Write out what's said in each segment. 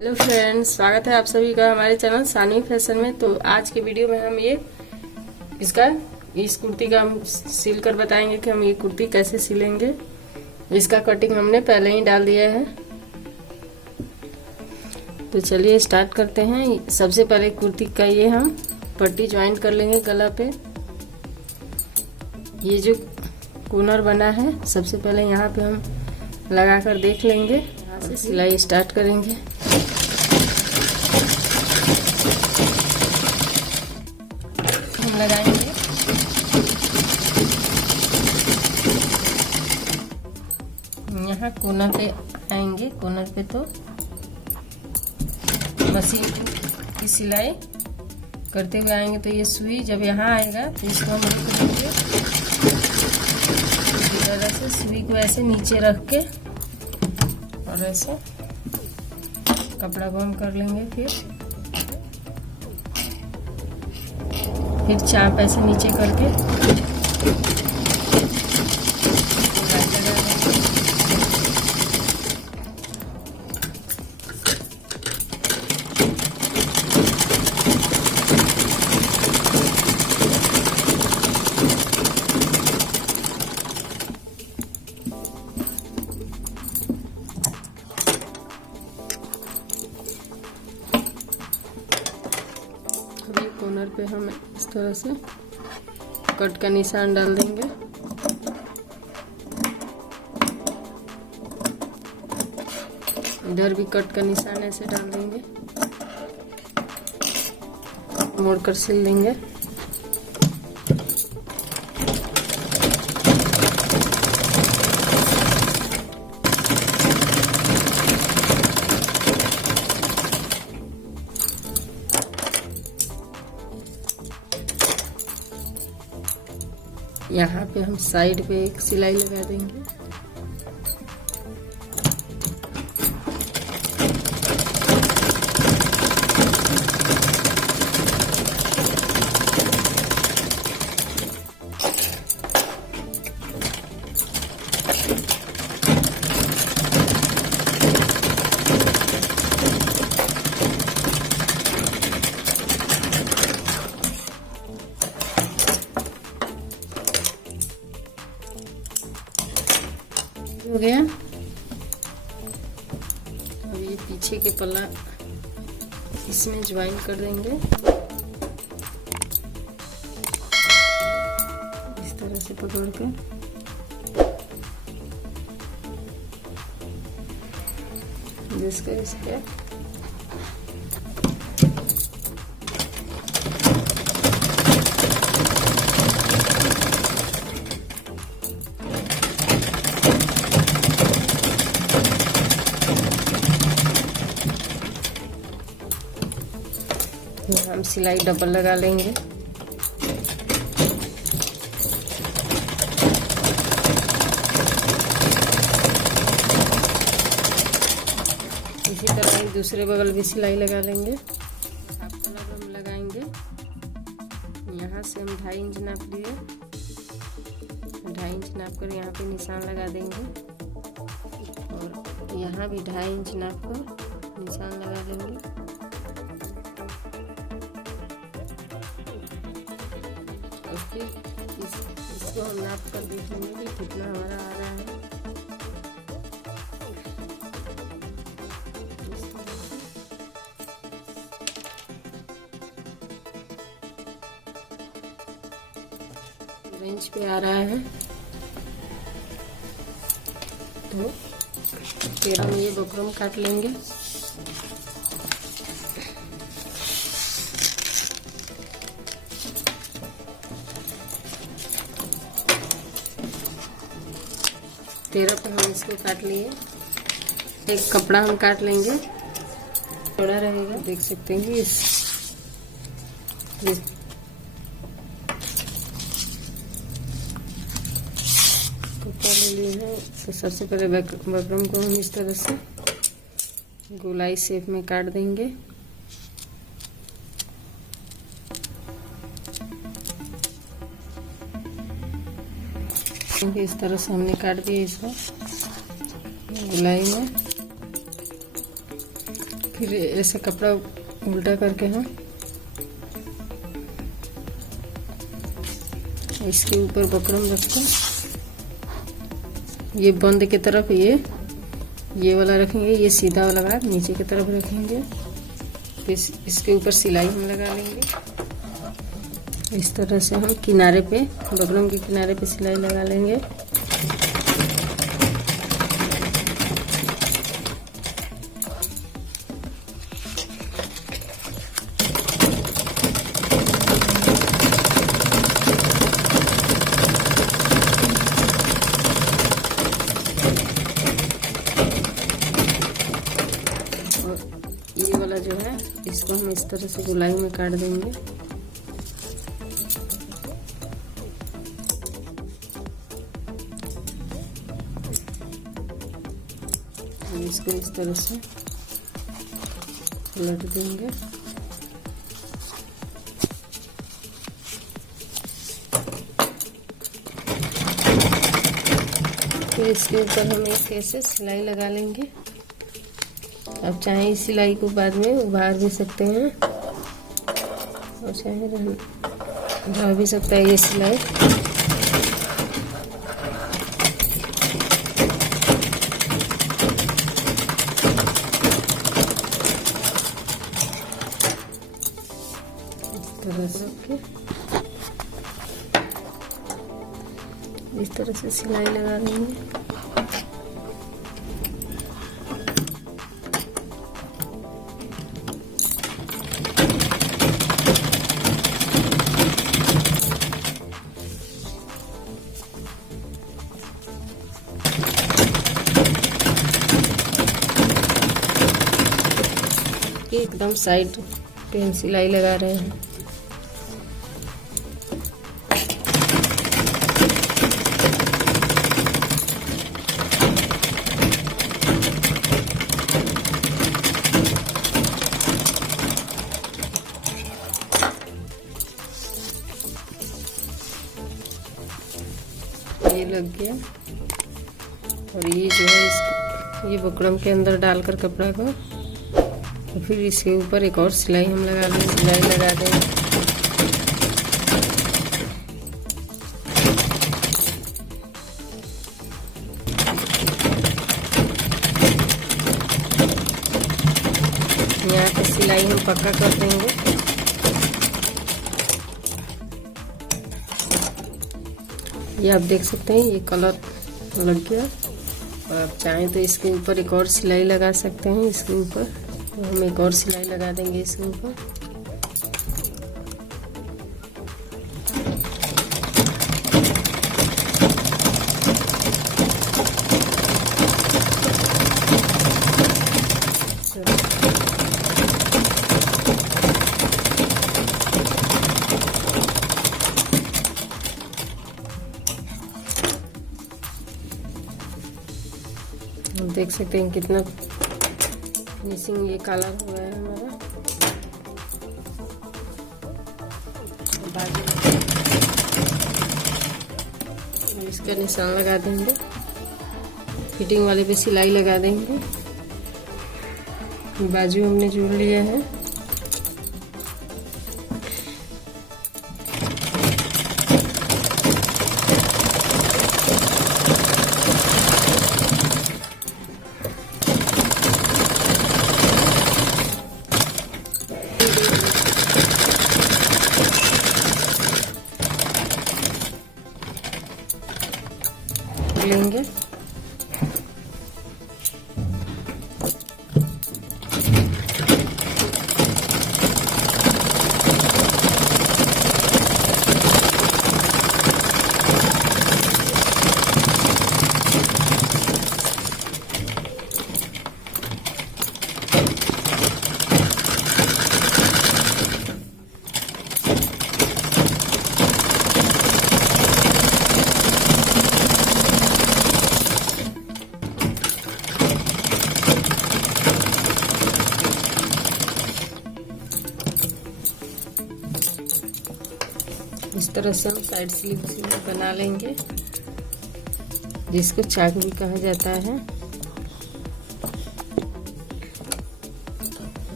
Hello friends, स्वागत है आप सभी का हमारे चैनल सानवी फैशन में। तो आज के वीडियो में हम इस कुर्ती का हम सिल कर बताएंगे कि हम ये कुर्ती कैसे सिलेंगे। इसका कटिंग हमने पहले ही डाल दिया है। तो चलिए स्टार्ट करते हैं। सबसे पहले कुर्ती का ये हम पट्टी ज्वाइन कर लेंगे गला पे। ये जो कॉर्नर बना है सबसे पहले यहाँ पे हम लगा कर देख लेंगे। यहाँ से सिलाई स्टार्ट करेंगे। हम लगाएंगे यहाँ कॉर्नर पे आएंगे। कॉर्नर पे तो मशीन की सिलाई करते हुए आएंगे। तो ये सुई जब यहाँ आएगा तो इसको हम रख देंगे। इस तरह से सुई को ऐसे नीचे रख के और ऐसे कपड़ा को हम कर लेंगे। फिर चाप ऐसे नीचे करके कॉर्नर पे हम इस तरह से कट का निशान डाल देंगे। इधर भी कट का निशान ऐसे डाल देंगे, मोड़ कर सिल देंगे। यहाँ पे हम साइड पे एक सिलाई लगा देंगे। हो गया। अब ये पीछे के पल्ला इसमें ज्वाइन कर देंगे इस तरह से पकड़ के। जिसका इसके हम सिलाई डबल लगा लेंगे। इसी तरह दूसरे बगल भी सिलाई लगा लेंगे। हाफ कलर हम लगाएंगे। यहाँ से हम 2.5 इंच नाप लिए। 2.5 इंच नाप कर यहाँ पे निशान लगा देंगे और यहाँ भी 2.5 इंच नाप कर निशान लगा देंगे। फिर इसको हम नाप कर देखेंगे कि कितना हमारा आ रहा है। रेंज पे आ रहा है तो फिर हम ये बुकरम काट लेंगे। तेरह पे हम इसको काट लिए। एक कपड़ा हम काट लेंगे, थोड़ा रहेगा। देख सकते हैं कि इस कपड़ा ले लिए हैं। तो सबसे पहले बकरम को हम इस तरह से गोलाई शेप में काट देंगे। इस तरह से हमने काट दिया इसको गोलाई में। फिर ऐसा कपड़ा उल्टा करके हम इसके ऊपर बकरम रखकर ये बंद की तरफ ये वाला रखेंगे, ये सीधा वाला भाग नीचे की तरफ रखेंगे। फिर इसके ऊपर सिलाई हम लगा लेंगे। इस तरह से हम किनारे पे, बकरम के किनारे पे सिलाई लगा लेंगे। ये वाला जो है इसको हम इस तरह से गोलाई में काट देंगे। इसको इस तरह से उलट देंगे। फिर इसके ऊपर हम एक ऐसे सिलाई लगा लेंगे। अब चाहे इस सिलाई को बाद में उभार भी सकते हैं और चाहे रह भी सकता है ये सिलाई। इस तरह से सिलाई लगा लेंगे। एकदम साइड पे सिलाई लगा रहे हैं। ये लग गया और ये जो है ये बुकरम के अंदर डालकर कपड़ा को, तो फिर इसके ऊपर एक और सिलाई हम लगा लेंगे, सिलाई लगा देंगे। यहाँ पे सिलाई हम पक्का कर देंगे। ये आप देख सकते हैं ये कलर लग गया। और आप चाहें तो इसके ऊपर एक और सिलाई लगा सकते हैं। इसके ऊपर तो हम एक और सिलाई लगा देंगे इसके ऊपर। हम देख सकते हैं कितना फिनिशिंग ये कलर हुआ है हमारा। इसका निशान लगा देंगे, फिटिंग वाले पे सिलाई लगा देंगे। बाजू हमने जोड़ लिया है। लेंगे इस तरह से हम साइड स्लीव बना लेंगे, जिसको चाक भी कहा जाता है।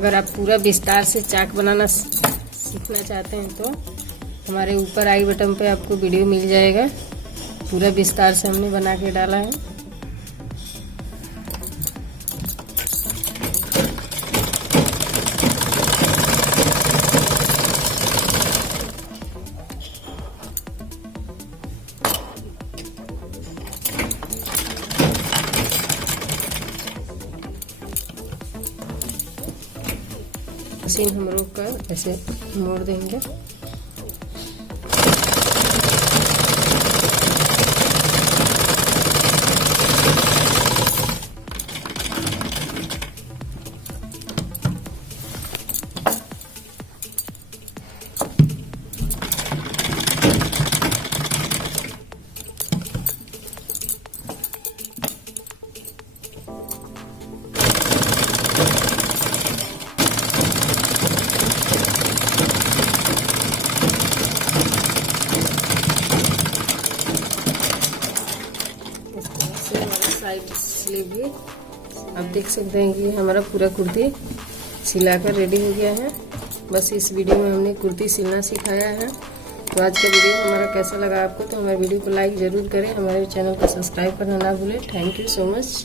अगर आप पूरा विस्तार से चाक बनाना सीखना चाहते हैं तो हमारे ऊपर आई बटन पे आपको वीडियो मिल जाएगा। पूरा विस्तार से हमने बना के डाला है। मशीन हम रोक कर ऐसे मोड़ देंगे। साइड स्लीव भी आप देख सकते हैं कि हमारा पूरा कुर्ती सिलाकर रेडी हो गया है। बस इस वीडियो में हमने कुर्ती सिलना सिखाया है। तो आज का वीडियो हमारा कैसा लगा आपको, तो हमारे वीडियो को लाइक ज़रूर करें, हमारे चैनल को सब्सक्राइब करना ना भूलें। Thank you so much.